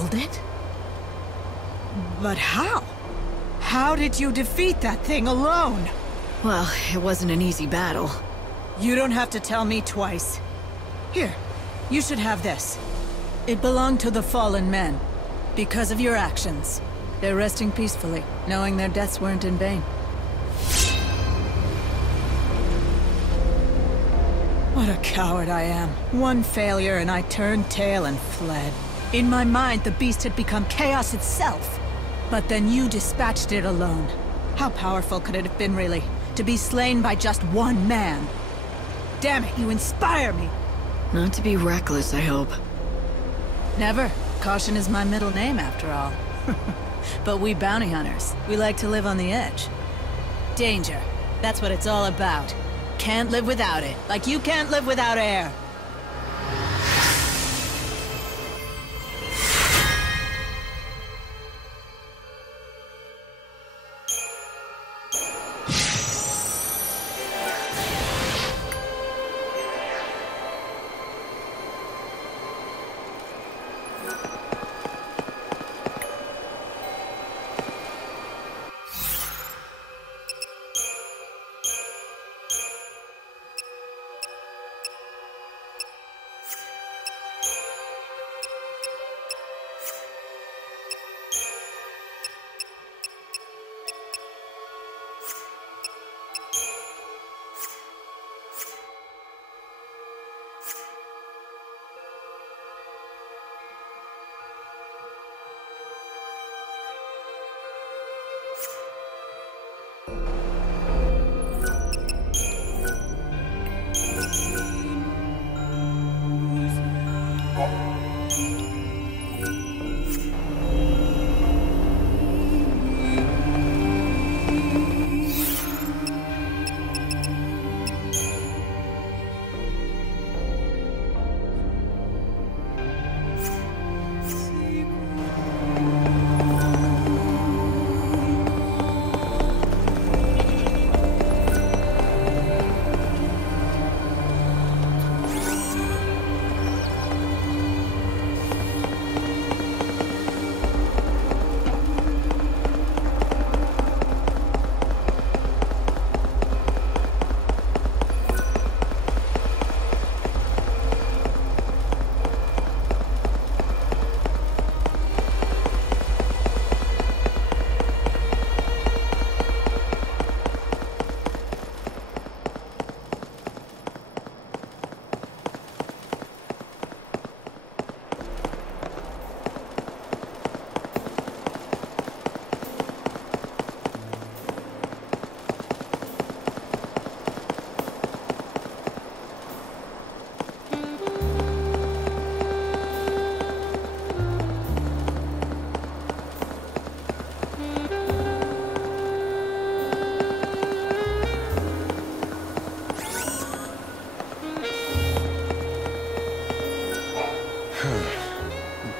killed it? But how? How did you defeat that thing alone? Well, it wasn't an easy battle. You don't have to tell me twice. Here, you should have this. It belonged to the fallen men. Because of your actions. They're resting peacefully, knowing their deaths weren't in vain. What a coward I am. One failure and I turned tail and fled. In my mind, the beast had become chaos itself. But then you dispatched it alone. How powerful could it have been, really? To be slain by just one man? Damn it, you inspire me! Not to be reckless, I hope. Never. Caution is my middle name, after all. But we bounty hunters, we like to live on the edge. Danger. That's what it's all about. Can't live without it, like you can't live without air.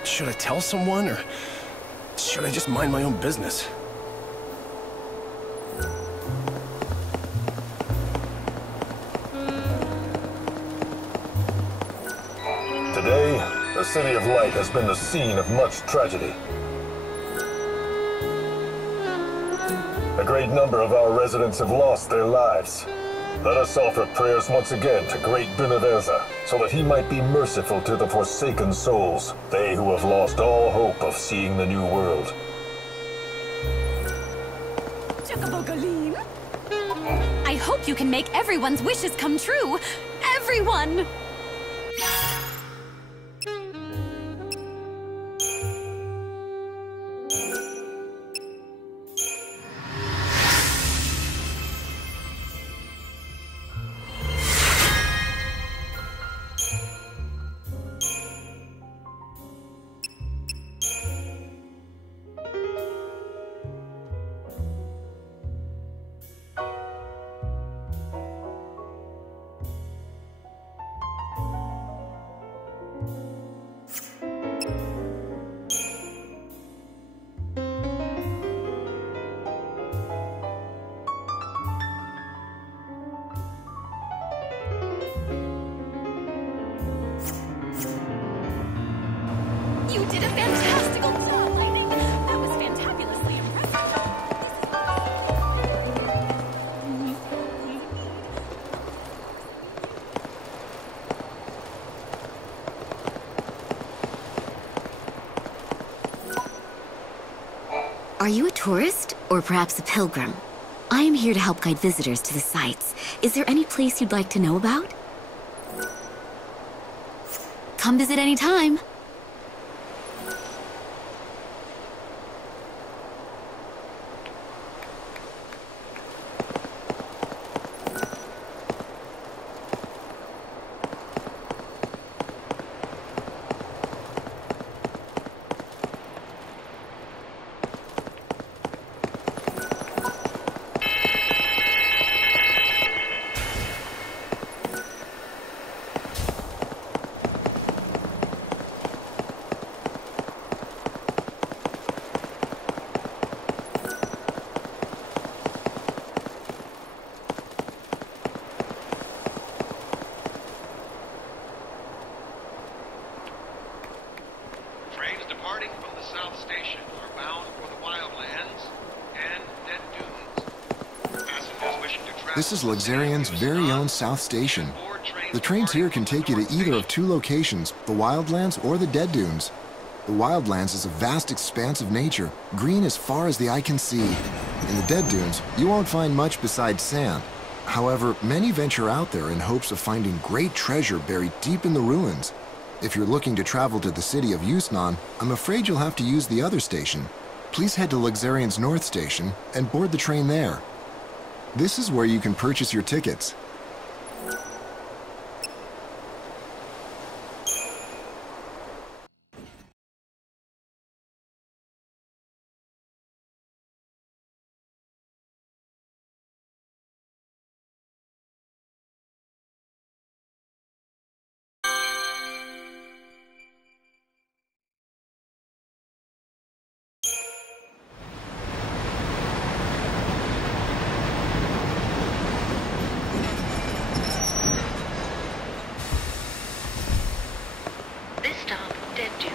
Should I tell someone, or should I just mind my own business? Today, the City of Light has been the scene of much tragedy. A great number of our residents have lost their lives. Let us offer prayers once again to great Beneverza, so that he might be merciful to the forsaken souls, they who have lost all hope of seeing the new world. I hope you can make everyone's wishes come true! Everyone! Are you a tourist, or perhaps a pilgrim? I am here to help guide visitors to the sites. Is there any place you'd like to know about? Come visit any time. Trains departing from the South Station are bound for the Wildlands and Dead Dunes. Passengers wishing to travel... This is Luxarian's very own South Station. The trains here can take you to either of two locations, the Wildlands or the Dead Dunes. The Wildlands is a vast expanse of nature, green as far as the eye can see. In the Dead Dunes, you won't find much besides sand. However, many venture out there in hopes of finding great treasure buried deep in the ruins. If you're looking to travel to the city of XIII, I'm afraid you'll have to use the other station. Please head to Luxarian's North Station and board the train there. This is where you can purchase your tickets. This stop, Dead Dunes.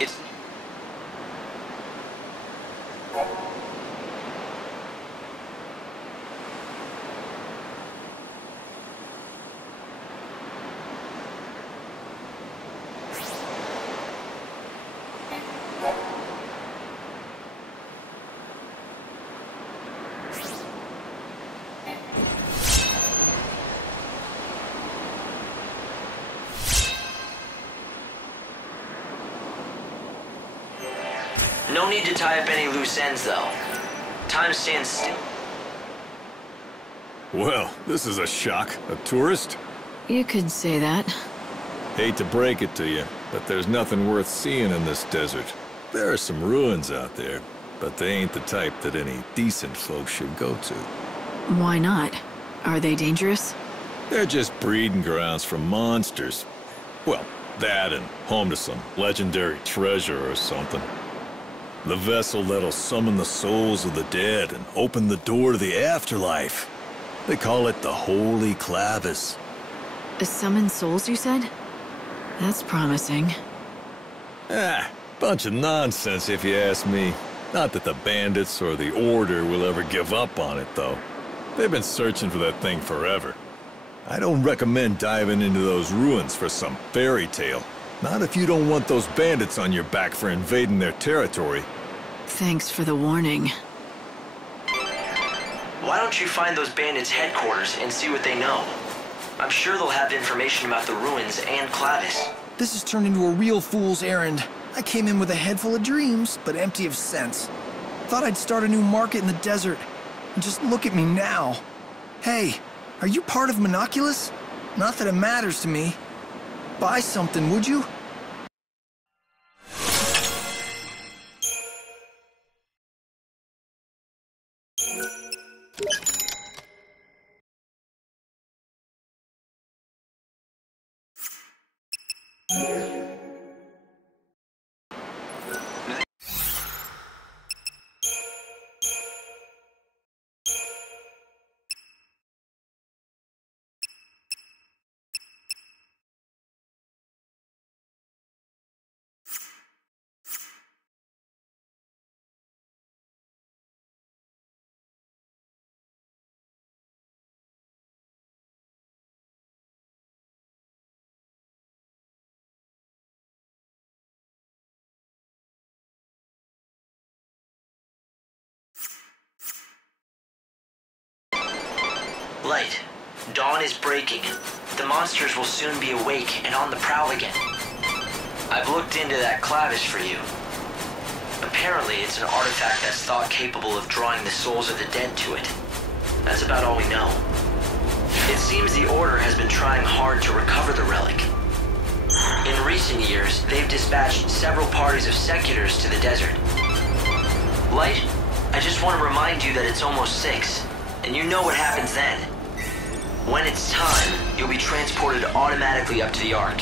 It's... No need to tie up any loose ends, though. Time stands still. Well, this is a shock. A tourist? You could say that. Hate to break it to you, but there's nothing worth seeing in this desert. There are some ruins out there, but they ain't the type that any decent folks should go to. Why not? Are they dangerous? They're just breeding grounds for monsters. Well, that and home to some legendary treasure or something. The vessel that'll summon the souls of the dead and open the door to the afterlife. They call it the Holy Clavis. Summon souls, you said? That's promising. Bunch of nonsense if you ask me. Not that the bandits or the Order will ever give up on it, though. They've been searching for that thing forever. I don't recommend diving into those ruins for some fairy tale. Not if you don't want those bandits on your back for invading their territory. Thanks for the warning. Why don't you find those bandits' headquarters and see what they know? I'm sure they'll have information about the ruins and Clavis. This has turned into a real fool's errand. I came in with a head full of dreams, but empty of sense. Thought I'd start a new market in the desert. And just look at me now. Hey, are you part of Monoculus? Not that it matters to me. Buy something, would you? Light, dawn is breaking. The monsters will soon be awake and on the prowl again. I've looked into that clavish for you. Apparently, it's an artifact that's thought capable of drawing the souls of the dead to it. That's about all we know. It seems the Order has been trying hard to recover the relic. In recent years, they've dispatched several parties of seculars to the desert. Light, I just want to remind you that it's almost 6, and you know what happens then. When it's time, you'll be transported automatically up to the Ark.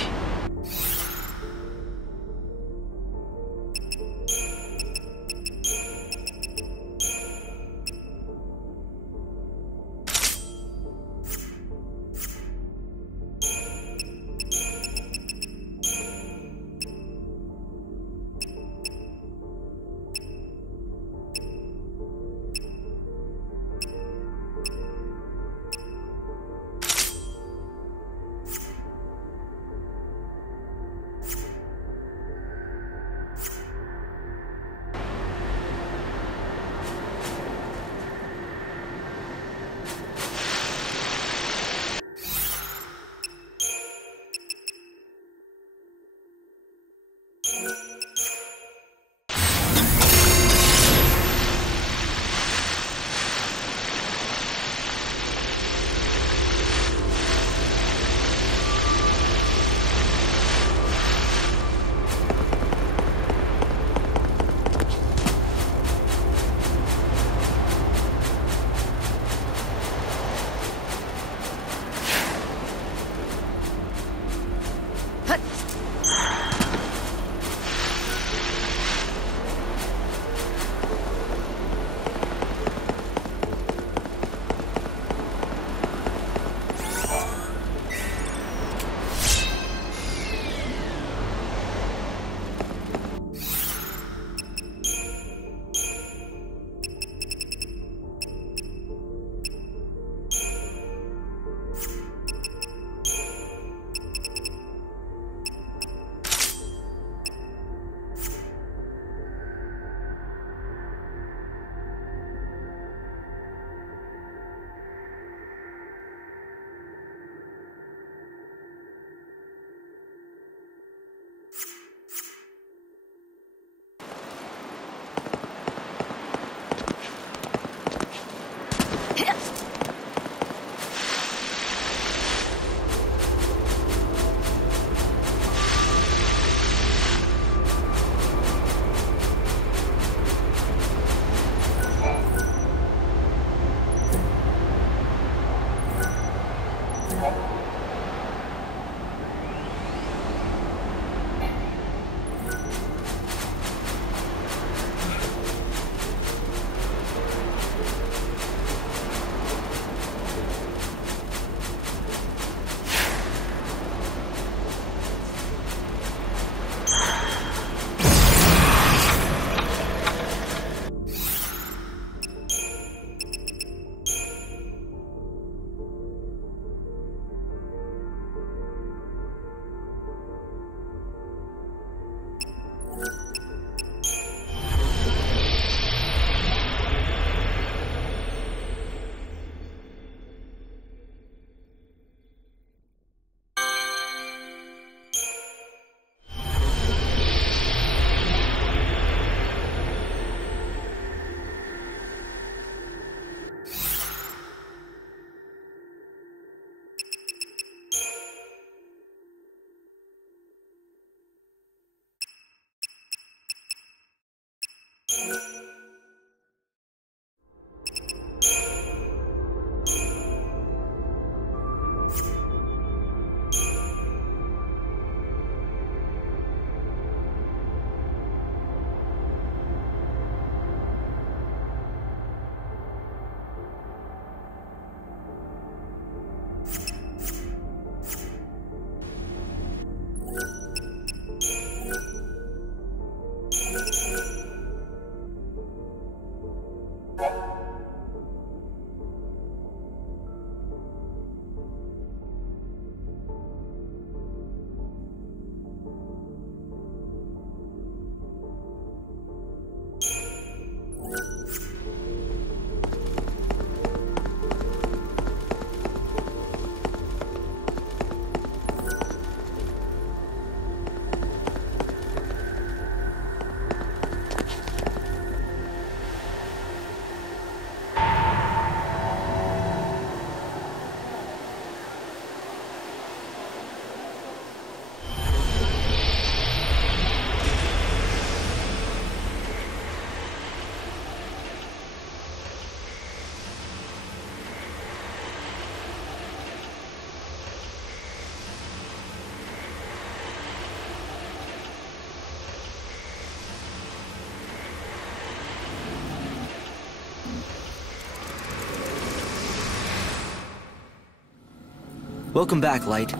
Welcome back, Light.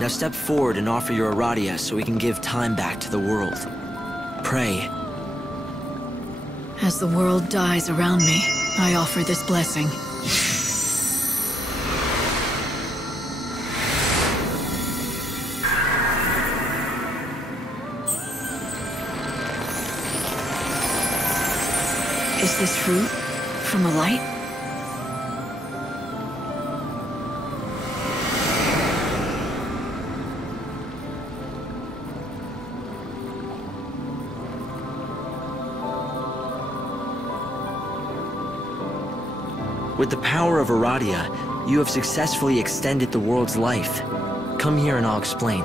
Now step forward and offer your Aradia so we can give time back to the world. Pray. As the world dies around me, I offer this blessing. Is this fruit from a light? With the power of Aradia, you have successfully extended the world's life. Come here and I'll explain.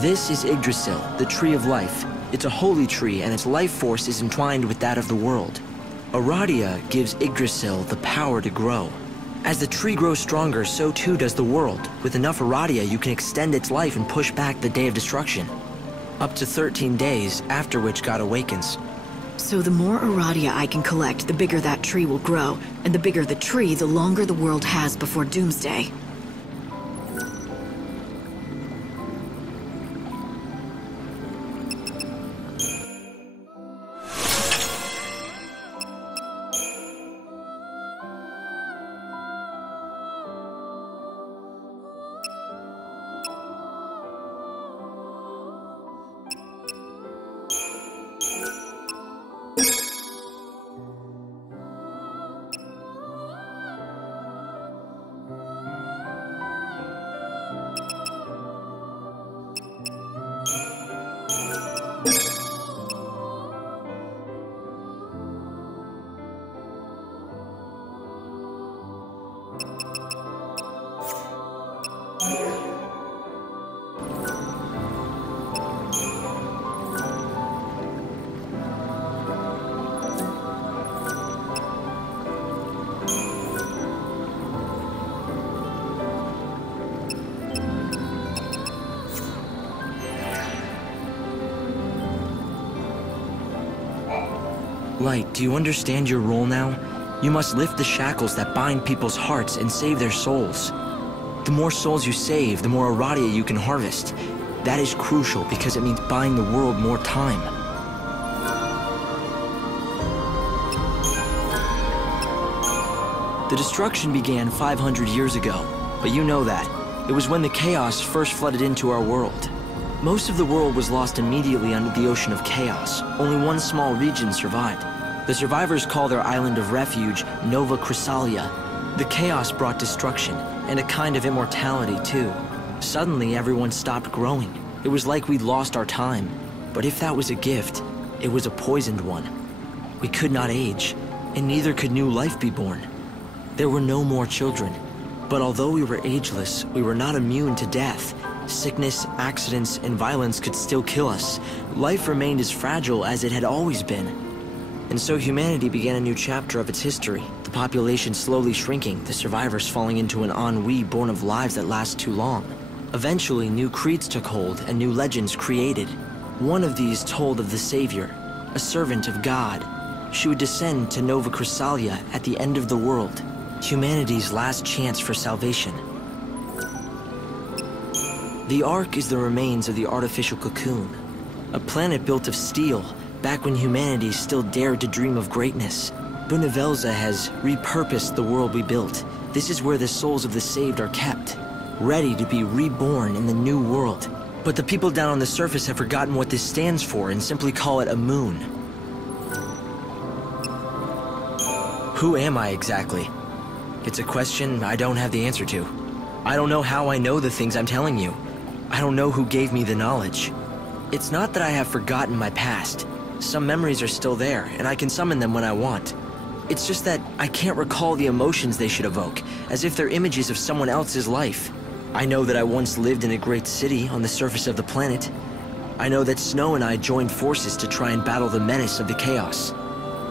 This is Yggdrasil, the Tree of Life. It's a holy tree, and its life force is entwined with that of the world. Aradia gives Yggdrasil the power to grow. As the tree grows stronger, so too does the world. With enough Aradia, you can extend its life and push back the day of destruction. Up to 13 days, after which God awakens. So the more Aradia I can collect, the bigger that tree will grow. And the bigger the tree, the longer the world has before Doomsday. Light, do you understand your role now? You must lift the shackles that bind people's hearts and save their souls. The more souls you save, the more Aradia you can harvest. That is crucial because it means buying the world more time. The destruction began 500 years ago, but you know that. It was when the chaos first flooded into our world. Most of the world was lost immediately under the ocean of chaos. Only one small region survived. The survivors call their island of refuge Nova Chrysalia. The chaos brought destruction, and a kind of immortality too. Suddenly everyone stopped growing. It was like we'd lost our time. But if that was a gift, it was a poisoned one. We could not age, and neither could new life be born. There were no more children. But although we were ageless, we were not immune to death. Sickness, accidents, and violence could still kill us. Life remained as fragile as it had always been. And so humanity began a new chapter of its history. The population slowly shrinking, the survivors falling into an ennui born of lives that last too long. Eventually, new creeds took hold and new legends created. One of these told of the Savior, a servant of God. She would descend to Nova Chrysalia at the end of the world, humanity's last chance for salvation. The Ark is the remains of the artificial cocoon, a planet built of steel, back when humanity still dared to dream of greatness. Bunevelza has repurposed the world we built. This is where the souls of the saved are kept, ready to be reborn in the new world. But the people down on the surface have forgotten what this stands for and simply call it a moon. Who am I exactly? It's a question I don't have the answer to. I don't know how I know the things I'm telling you. I don't know who gave me the knowledge. It's not that I have forgotten my past. Some memories are still there, and I can summon them when I want. It's just that I can't recall the emotions they should evoke, as if they're images of someone else's life. I know that I once lived in a great city on the surface of the planet. I know that Snow and I joined forces to try and battle the menace of the chaos.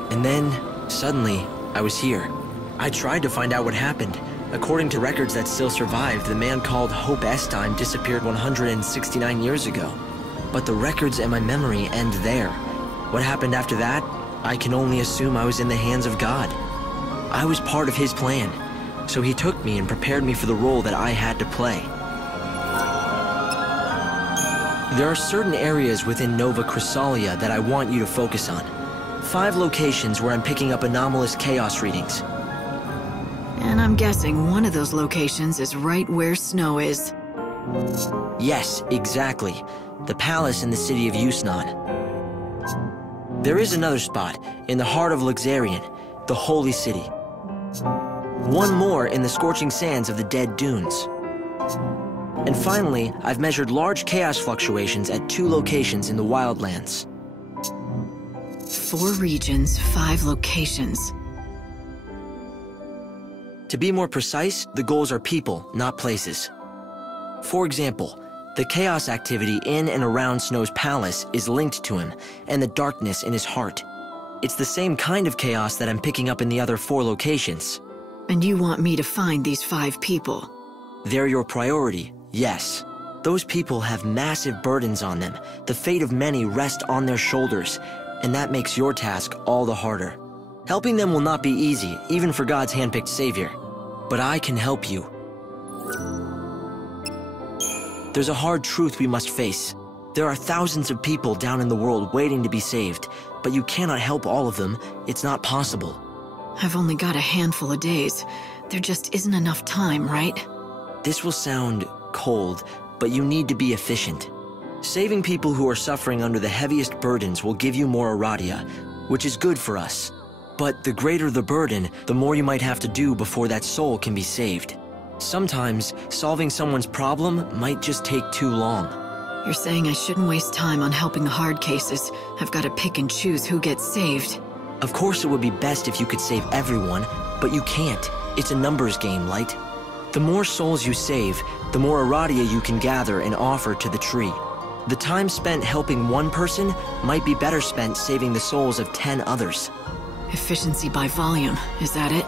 And then, suddenly, I was here. I tried to find out what happened. According to records that still survived, the man called Hope Estime disappeared 169 years ago. But the records and my memory end there. What happened after that? I can only assume I was in the hands of God. I was part of his plan, so he took me and prepared me for the role that I had to play. There are certain areas within Nova Chrysalia that I want you to focus on. 5 locations where I'm picking up anomalous chaos readings. And I'm guessing one of those locations is right where Snow is. Yes, exactly. The palace in the city of Yusnan. There is another spot, in the heart of Luxarian, the Holy City. One more in the scorching sands of the Dead Dunes. And finally, I've measured large chaos fluctuations at 2 locations in the Wildlands. 4 regions, 5 locations. To be more precise, the goals are people, not places. For example, the chaos activity in and around Snow's palace is linked to him, and the darkness in his heart. It's the same kind of chaos that I'm picking up in the other 4 locations. And you want me to find these 5 people? They're your priority, yes. Those people have massive burdens on them. The fate of many rests on their shoulders, and that makes your task all the harder. Helping them will not be easy, even for God's handpicked savior. But I can help you. There's a hard truth we must face. There are thousands of people down in the world waiting to be saved, but you cannot help all of them. It's not possible. I've only got a handful of days. There just isn't enough time, right? This will sound cold, but you need to be efficient. Saving people who are suffering under the heaviest burdens will give you more Aradia, which is good for us. But the greater the burden, the more you might have to do before that soul can be saved. Sometimes, solving someone's problem might just take too long. You're saying I shouldn't waste time on helping the hard cases. I've got to pick and choose who gets saved. Of course it would be best if you could save everyone, but you can't. It's a numbers game, Light. The more souls you save, the more Aradia you can gather and offer to the tree. The time spent helping one person might be better spent saving the souls of 10 others. Efficiency by volume, is that it?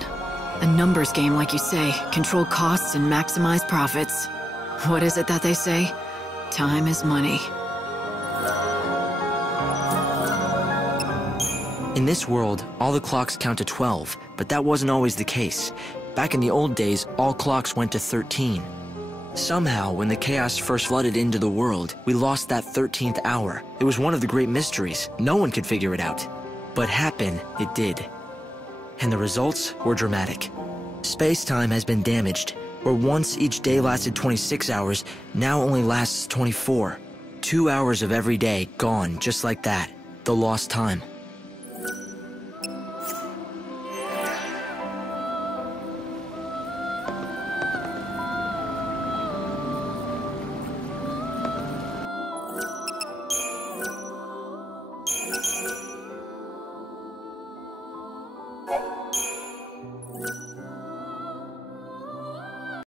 A numbers game, like you say. Control costs and maximize profits. What is it that they say? Time is money. In this world, all the clocks count to 12, but that wasn't always the case. Back in the old days, all clocks went to 13. Somehow, when the chaos first flooded into the world, we lost that 13th hour. It was one of the great mysteries. No one could figure it out. But happen, it did. And the results were dramatic. Space-time has been damaged, where once each day lasted 26 hours, now only lasts 24. 2 hours of every day gone just like that. The lost time.